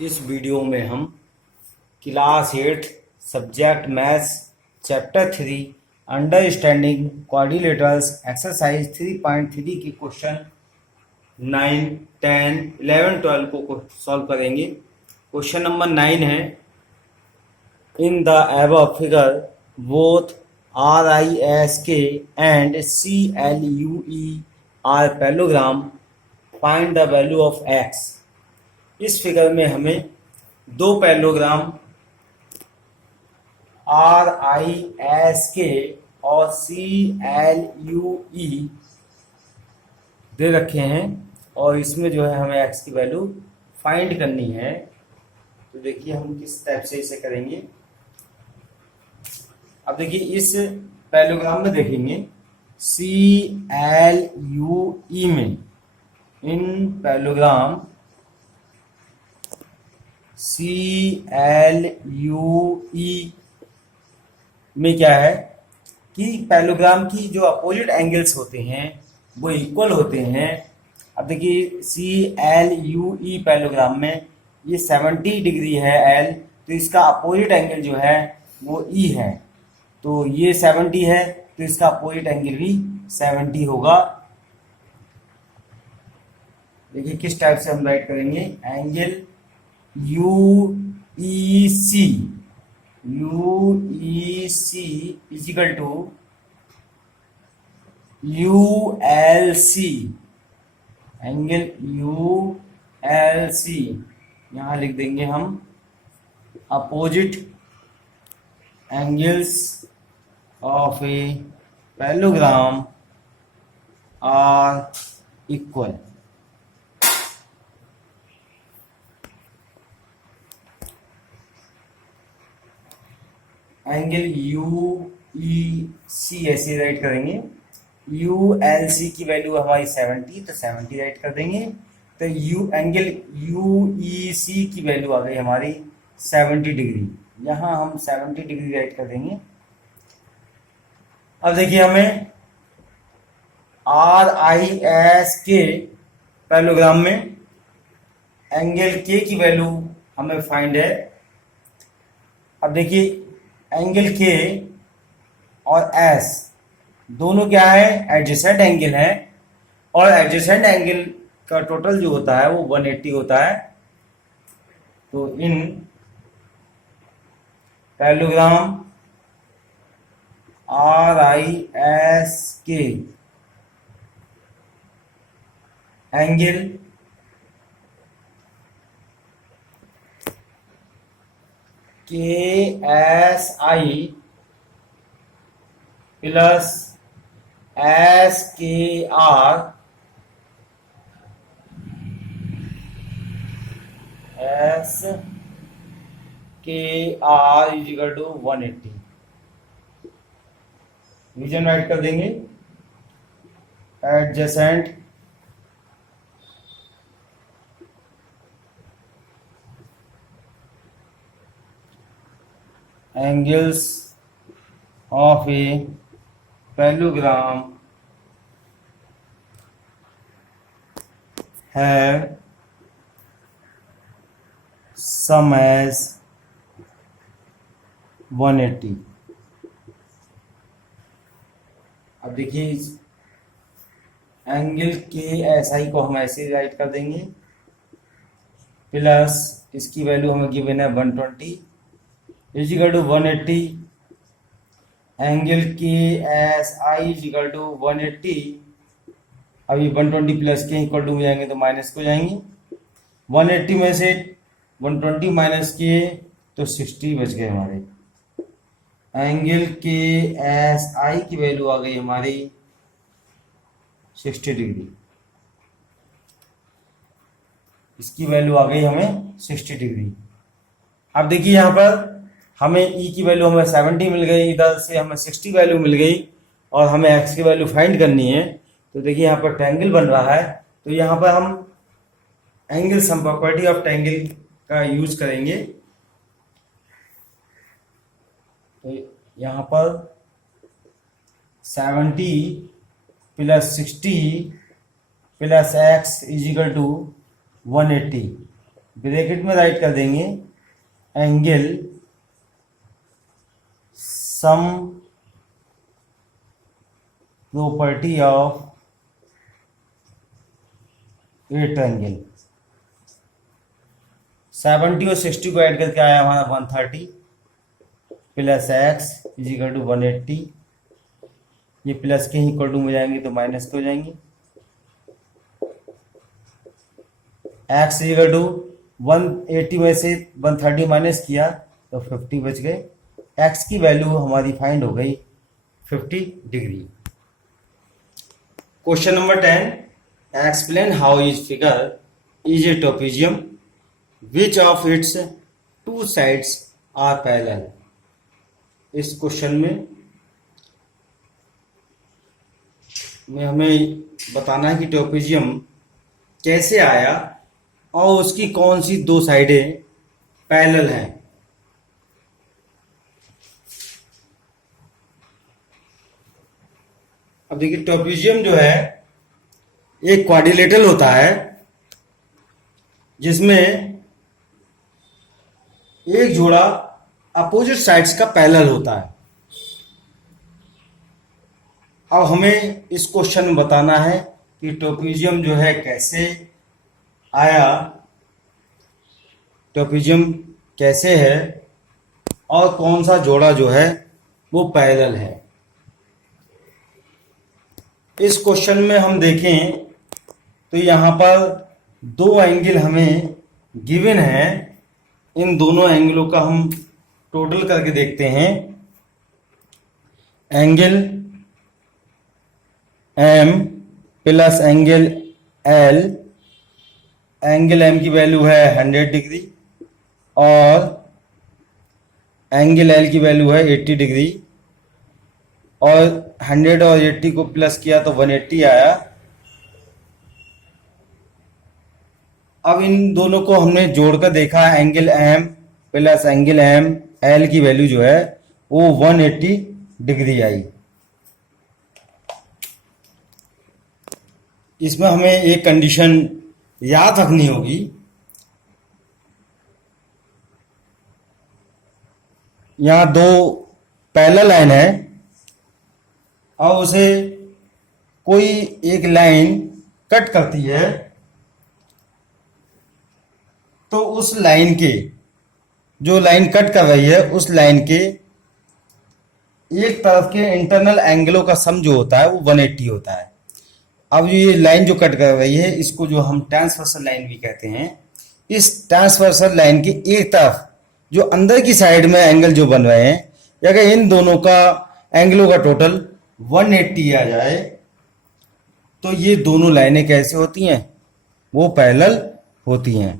इस वीडियो में हम class 8 subject maths chapter 3 understanding quadrilaterals exercise 3.3 के क्वेश्चन 9, 10, 11, 12 को सॉल्व करेंगे। क्वेश्चन नंबर 9 है, in the above figure both RISK and CLUE are parallelogram, find the value of x। इस figure में हमें दो पैरेललोग्राम RISK और CLUE दे रखे हैं और इसमें जो है हमें x की वैल्यू फाइंड करनी है। तो देखिए हम किस टाइप से इसे करेंगे। अब देखिए इस पैरेललोग्राम में देखेंगे CLUE में, इन पैरेललोग्राम CLUE में क्या है कि पैरेललोग्राम की जो अपोजिट एंगल्स होते हैं वो इक्वल होते हैं। अब देखिए CLUE पैरेललोग्राम में ये 70 डिग्री है L, तो इसका अपोजिट एंगल जो है वो E है, तो ये 70 है तो इसका अपोजिट एंगल भी 70 होगा। देखिए किस टाइप से हम राइट करेंगे, angle UEC is equal to ULC, angle ULC यहां लिख देंगे हम, opposite angles of a parallelogram are equal. Angle UEC ऐसे राइट करेंगे, ULC की वैल्यू हमारी 70, तो 70 राइट कर देंगे, तो एंगल UEC की वैल्यू आ गई हमारी 70 डिग्री, यहाँ हम 70 डिग्री राइट कर देंगे। अब देखिए हमें RISK पैरेललोग्राम में एंगल K की वैल्यू हमें फाइंड है। अब देखिए एंगल K और S दोनों क्या है, एडजेसेंट एंगल है, और एडजेसेंट एंगल का टोटल जो होता है वो 180 होता है। तो in parallelogram RISK angle KSI plus SKR is equal to 180। Reason write कर देंगे, adjacent angles of a parallelogram have sum as 180। अब देखिए इस एंगल KSI को हम ऐसे राइट कर देंगे, प्लस इसकी वैल्यू हमें गिवन है 120 is equal to 180, angle KSI is equal to 180। अभी 120 प्लस के इक्वल टू में जाएंगे तो माइनस को जाएंगे, 180 में से 120 माइनस किए तो 60 बच गए हमारे। एंगल KSI की वैल्यू आ गई हमारी 60 डिग्री, इसकी वैल्यू आ गई हमें 60 डिग्री। अब देखिए यहाँ पर हमें E की वैल्यू हमें 70 मिल गई, इधर से हमें 60 वैल्यू मिल गई और हमें X की वैल्यू फाइंड करनी है। तो देखिए यहाँ पर ट्रायंगल बन रहा है, तो यहाँ पर हम angle sum property of triangle का यूज करेंगे। तो यहाँ पर 70 + 60 + x is equal to 180, bracket में राइट कर देंगे angle sum property of a triangle. 70 और 60 को ऐड करके आया हमारा 130 plus x is equal to 180। ये प्लस के ही इक्वल टू में जाएंगे तो माइनस के हो जाएंगे। एक्स इज इक्वल टू 180 में से 130 माइनस किया तो 50 बच गए। एक्स की वैल्यू हमारी फाइंड हो गई 50 degree. Question number 10, explain how is figure is a trapezium which of its two sides are parallel. इस क्वेश्चन में हमें बताना है कि ट्रोपेजियम कैसे आया और उसकी कौन सी दो साइडें पैरेलल हैं। अब देखिए ट्रोपेजियम जो है एक क्वाड्रिलेटरल होता है जिसमें एक जोड़ा अपोजिट साइड्स का पैरेलल होता है। अब हमें इस क्वेश्चन में बताना है कि ट्रोपेजियम जो है कैसे आया, ट्रोपेजियम कैसे है और कौन सा जोड़ा जो है वो पैरेलल है। इस क्वेश्चन में हम देखें तो यहाँ पर दो एंगल हमें गिवन है। इन दोनों एंगलों का हम टोटल करके देखते हैं। Angle M plus angle L. Angle M की वैल्यू है 100 डिग्री और एंगल एल की वैल्यू है 80 डिग्री और 100 और 80 को प्लस किया तो 180 आया। अब इन दोनों को हमने जोड़कर देखा, angle M plus angle M L की वैल्यू जो है वो 180 डिग्री आई। इसमें हमें एक कंडीशन याद रखनी होगी, यहां दो पैरेलल लाइन है और उसे कोई एक लाइन कट करती है तो उस लाइन के, जो लाइन कट कर रही है उस लाइन के एक तरफ के इंटरनल एंगलों का सम जो होता है वो 180 होता है। अब ये लाइन जो कट कर रही है इसको जो हम ट्रांसवर्सल लाइन भी कहते हैं। इस ट्रांसवर्सल लाइन की एक तरफ जो अंदर की साइड में एंगल जो बन रहे हैं, अगर इन दोनों का एंगलों का टोटल 180 आ जाए तो ये दोनों लाइनें कैसे होती हैं, वो पैरेलल होती हैं।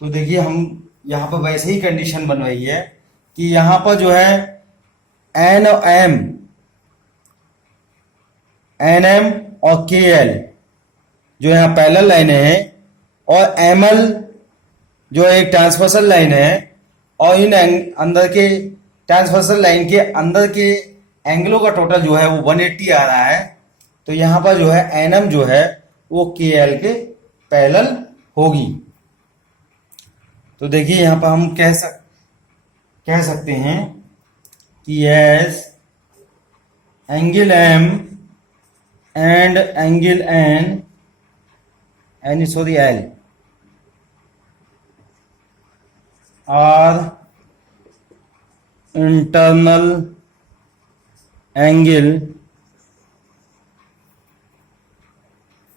तो देखिए हम यहाँ पर वैसे ही कंडीशन बन रही है कि यहाँ पर जो है एन एम और के एल जो यहाँ पैरेलल लाइनें हैं और एम एल जो एक ट्रांसवर्सल लाइन है और इन अंदर के ट्रांसवर्सल लाइन के अंदर के एंगलों का टोटल जो है वो 180 आ रहा है। तो यहाँ पर जो है एन एम जो है वो के एल के पैरेलल होगी। तो देखिए यहाँ पर हम कह सकते हैं कि as angle M and angle L are internal angle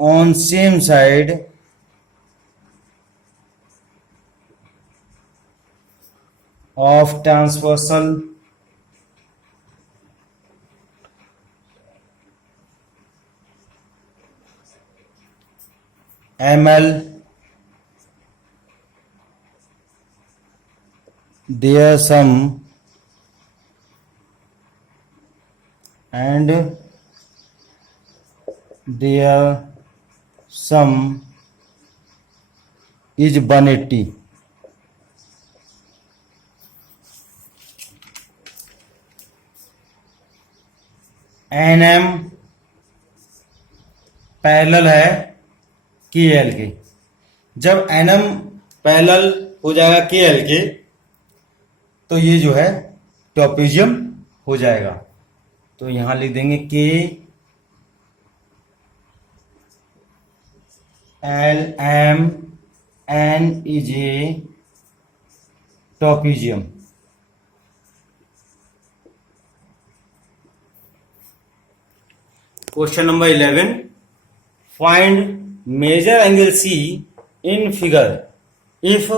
on same side of transversal ML their sum and their sum is 180। N M parallel है के एल के जब NM पैरेलल हो जाएगा KL के, तो ये जो है ट्रॉपेजियम हो जाएगा। तो यहां लिख देंगे KLMN is a trapezium. Question number 11, find measure angle C in figure if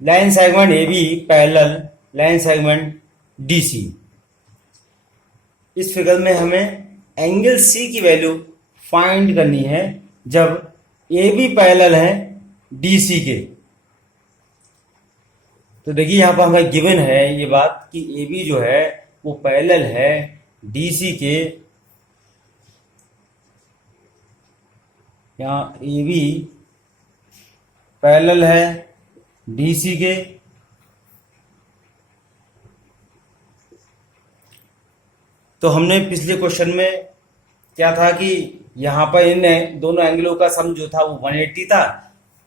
line segment AB parallel line segment DC। इस फिगर में हमें एंगल C की वैल्यू फाइंड करनी है जब AB पैरेलल है DC के। तो देखिए यहां पर हमें गिवन है ये बात कि AB जो है वो पैरेलल है DC के। यहाँ AB पैरेलल है DC के। तो हमने पिछले क्वेश्चन में क्या था कि यहाँ पर इन दोनों एंगलों का सम जो था वो 180 था।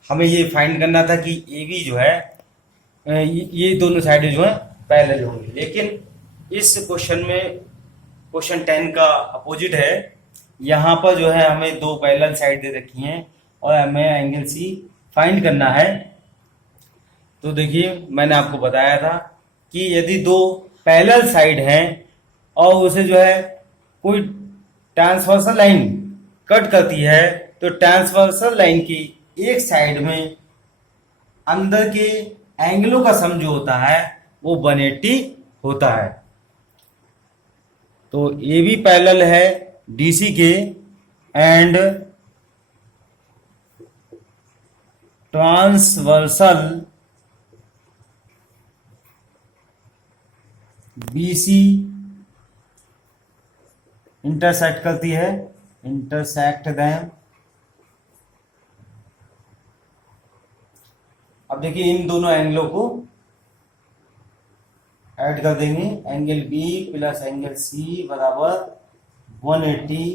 हमें ये फाइंड करना था कि AB जो है ये दोनों साइडें जो है पैरेलल होंगी। लेकिन इस क्वेश्चन में क्वेश्चन 10 का अपोजिट है। यहाँ पर जो है हमें दो पैरेलल साइड दे रखी हैं और हमें एंगल C फाइंड करना है। तो देखिए मैंने आपको बताया था कि यदि दो पैरेलल साइड हैं और उसे जो है कोई ट्रांसवर्सल लाइन कट करती है, तो ट्रांसवर्सल लाइन की एक साइड में अंदर के एंगलों का सम जो होता है वो 180 होता है। तो AB पैरेलल है DC के एंड ट्रांसवर्सल BC इंटरसेक्ट करती है, इंटरसेक्ट देम। अब देखिए इन दोनों एंगलों को ऐड कर देंगे, angle B plus angle C बराबर 180।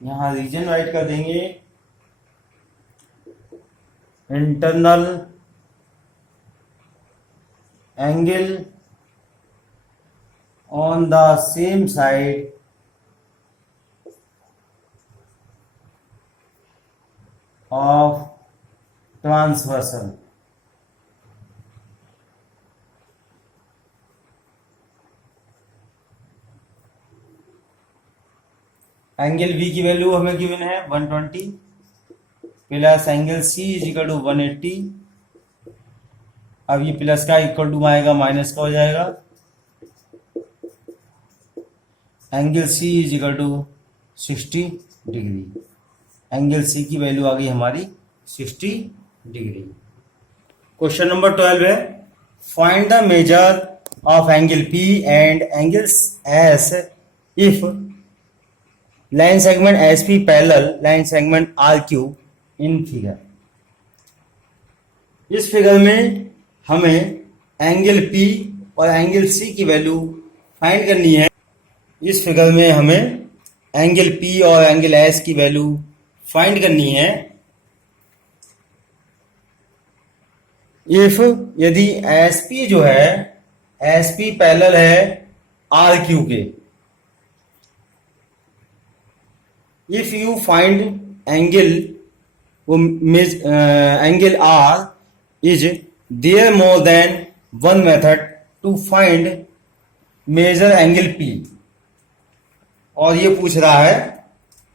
यहां रीजन राइट कर देंगे, internal angle on the same side of transversal. Angle B की वैल्यू हमें गिवन है 120 plus angle C is equal to 180। अब ये प्लस का इक्वल टू आएगा माइनस का हो जाएगा। Angle C is equal to 60 degree. Angle C की वैल्यू आ गई हमारी 60 डिग्री। क्वेश्चन नंबर 12 है, find the measure of angle P and angles S if line segment SP parallel line segment RQ in figure. इस figure में हमें angle P और angle C की वैल्यू फाइंड करनी है। इस फिगर में हमें एंगल P और एंगल S की वैल्यू फाइंड करनी है। इफ यदि SP जो है SP पैरेलल है RQ के, if you find angle angle R is there more than one method to find measure angle P। और ये पूछ रहा है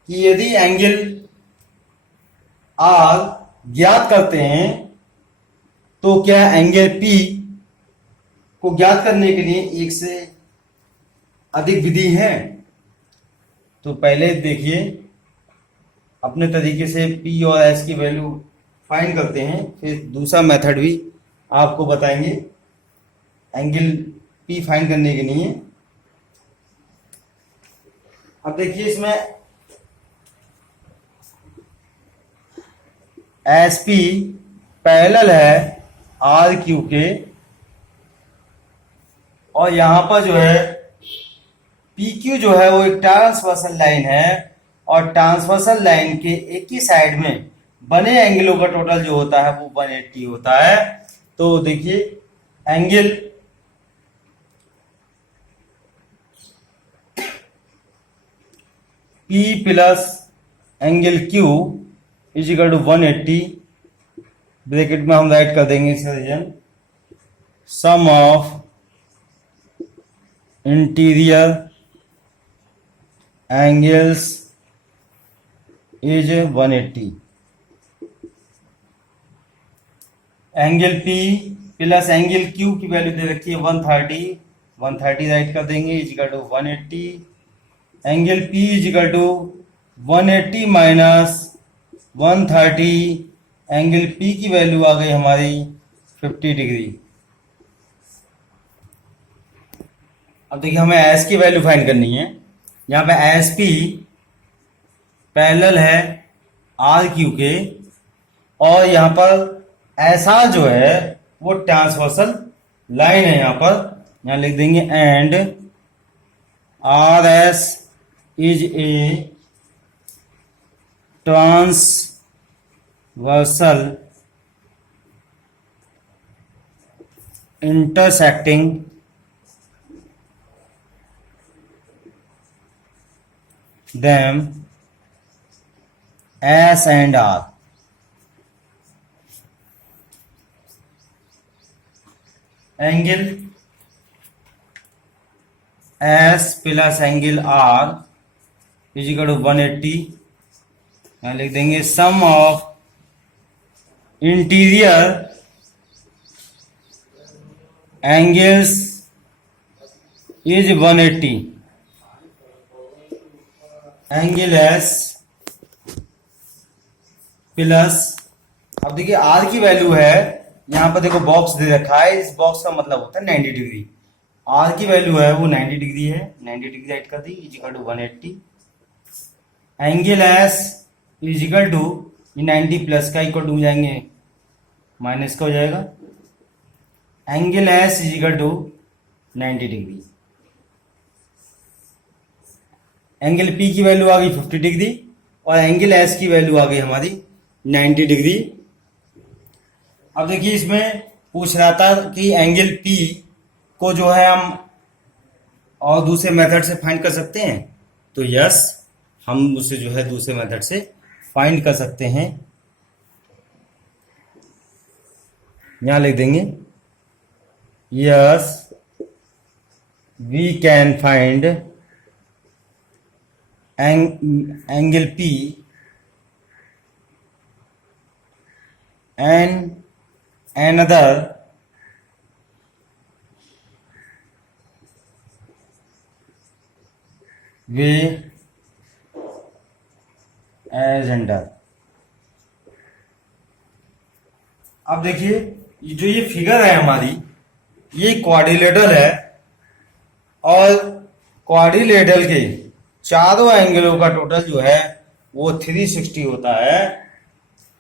कि यदि एंगल R ज्ञात करते हैं तो क्या एंगल P को ज्ञात करने के लिए एक से अधिक विधि है। तो पहले देखिए अपने तरीके से P और S की वैल्यू फाइंड करते हैं, फिर दूसरा मेथड भी आपको बताएंगे एंगल P फाइंड करने के लिए। अब देखिए इसमें SP पैरेलल है RQ के और यहां पर जो है PQ जो है वो एक ट्रांसवर्सल लाइन है और ट्रांसवर्सल लाइन के एक ही साइड में बने एंगलों का टोटल जो होता है वो 180 होता है। तो देखिए angle P plus angle Q is equal to 180, bracket में हम राइट कर देंगे इसका reason, sum of interior angles is 180। Angle P plus angle Q की वैल्यू दे रखी है 130, 130 राइट कर देंगे is equal to 180। Angle P is equal to 180 minus 130, angle P की वैल्यू आ गई हमारी 50 डिग्री। अब देखिए हमें एस की वैल्यू फाइंड करनी है। यहाँ पे एस पी पैरेलल है आर क्यू के, और यहाँ पर ऐसा जो है वो ट्रांसवर्सल लाइन है। यहाँ लिख देंगे and R S is a transversal intersecting them S and R। Angle S plus angle R is equal to 180। यहाँ लिख देंगे sum of interior angles is 180। Angle S plus, अब देखिए आर की वैल्यू है, यहां पर देखो बॉक्स दे रखा है, इस बॉक्स का मतलब होता है 90 डिग्री। आर की वैल्यू है वो 90 डिग्री है, 90 डिग्री राइट कर दी is equal to 180। Angle S is equal to 90 plus का इक्वल टू जाएंगे माइनस का हो जाएगा। Angle S is equal to 90 degree. Angle P की वैल्यू आ गई 50 डिग्री और एंगल एस की वैल्यू आ गई हमारी 90 डिग्री। अब देखिए इसमें पूछ रहा था कि एंगल पी को जो है हम और दूसरे मेथड से फाइंड कर सकते हैं, तो यस हम उसे जो है दूसरे मेथड से फाइंड कर सकते हैं। यहां लिख देंगे yes we can find angle P and another way as under। अब देखिए जो ये फिगर है हमारी, ये क्वाड्रिलेटरल है और क्वाड्रिलेटरल के चारों एंगलों का टोटल जो है वो 360 होता है।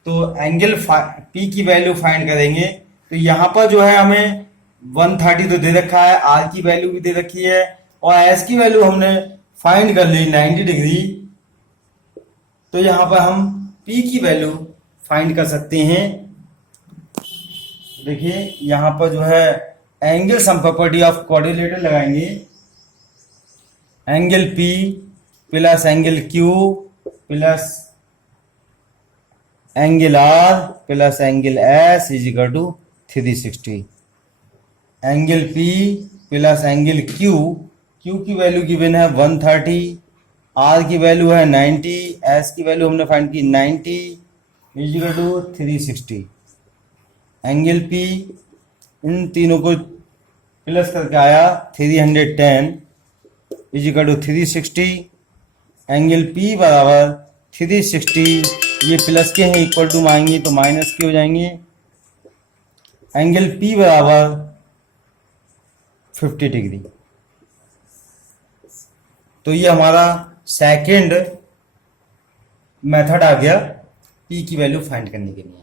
तो एंगल पी की वैल्यू फाइंड करेंगे, तो यहां पर जो है हमें 130 तो दे रखा है, आर की वैल्यू भी दे रखी है और एस की वैल्यू हमने फाइंड कर ली 90 डिग्री। तो यहां पर हम पी की वैल्यू फाइंड कर सकते हैं। देखिए यहां पर जो है angle sum property of quadrilateral लगाएंगे, angle P plus angle Q plus angle R plus angle S is equal to 360। Angle P plus angle Q, Q की वैल्यू गिवन है 130, आर की वैल्यू है 90, एस की वैल्यू हमने find की 90 is equal to 360। Angle P इन तीनों को प्लस करके आया 310 is equal to 360। Angle P बराबर 360, ये प्लस के हैं इक्वल टू आएंगे तो माइनस के हो जाएंगे। एंगल P बराबर 50 डिग्री। तो ये हमारा सेकंड मेथड आ गया P की वैल्यू फाइंड करने के लिए।